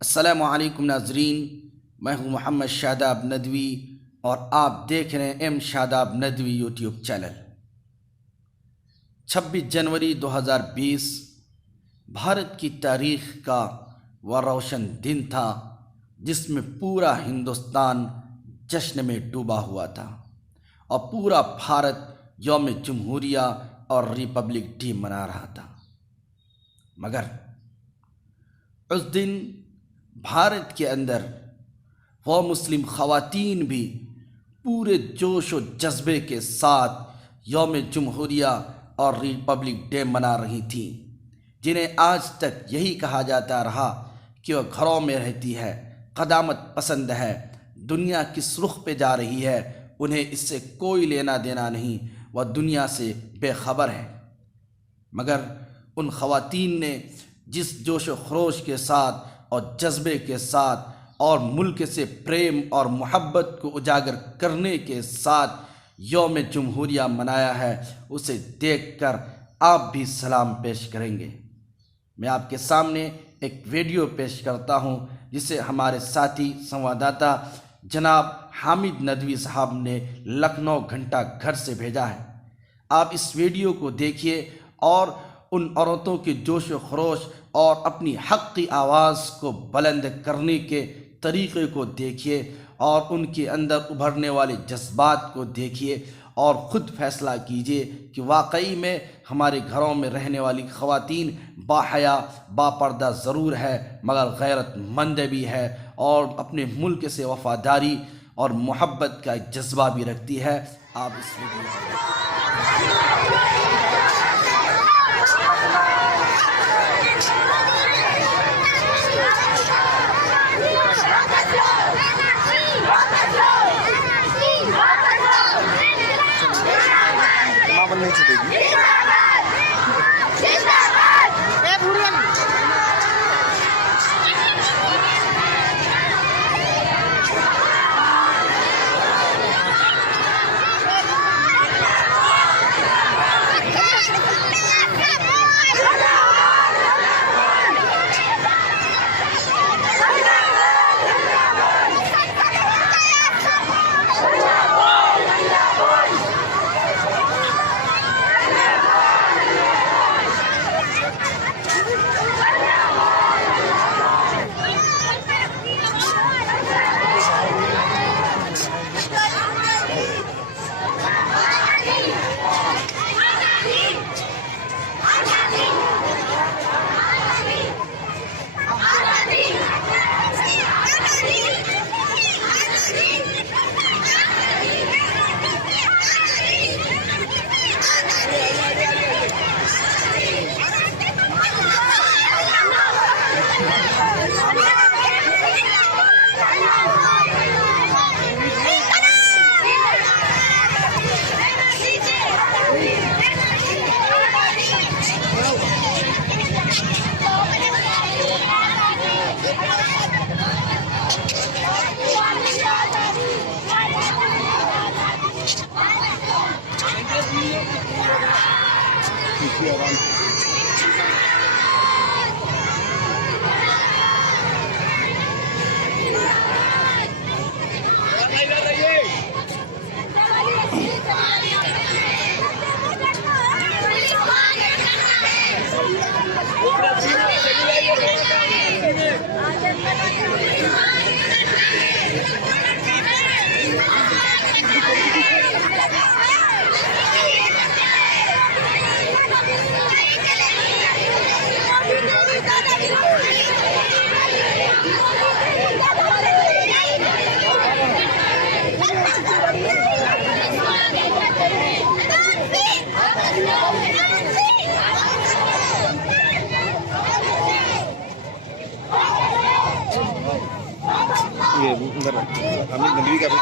अस्सलामु अलैकुम नाज़रीन, मैं हूं मोहम्मद शादाब नदवी और आप देख रहे हैं M Shadab Nadwi YouTube channel. 26 जनवरी 2020 भारत की तारीख़ का वह रोशन दिन था जिसमें पूरा हिंदुस्तान जश्न में डूबा हुआ था और पूरा भारत यौम जमहूरिया और रिपब्लिक डे मना रहा था। मगर उस दिन भारत के अंदर वह मुस्लिम ख़वातीन भी पूरे जोश व जज्बे के साथ यौम जमहूरिया और रिपब्लिक डे मना रही थीं, जिन्हें आज तक यही कहा जाता रहा कि वह घरों में रहती है, क़दामत पसंद है, दुनिया किस रुख पे जा रही है उन्हें इससे कोई लेना देना नहीं, वह दुनिया से बेखबर है। मगर उन ख़वातीन ने जिस जोश व खरोश के साथ और जज्बे के साथ और मुल्क से प्रेम और मोहब्बत को उजागर करने के साथ यौम जमहूरिया मनाया है, उसे देखकर आप भी सलाम पेश करेंगे। मैं आपके सामने एक वीडियो पेश करता हूं जिसे हमारे साथी संवाददाता जनाब हामिद नदवी साहब ने लखनऊ घंटा घर से भेजा है। आप इस वीडियो को देखिए और उन औरतों के जोश व खरोश और अपनी हक़ की आवाज़ को बुलंद करने के तरीक़े को देखिए और उनके अंदर उभरने वाले जज्बात को देखिए और ख़ुद फ़ैसला कीजिए कि वाकई में हमारे घरों में रहने वाली ख़वातीन बाहया बापर्दा ज़रूर है मगर गैरतमंद भी है और अपने मुल्क से वफ़ादारी और मोहब्बत का जज्बा भी रखती है। आप इस वीडियो नहीं छूटेगी। ये उधर हमें गंदगी का भी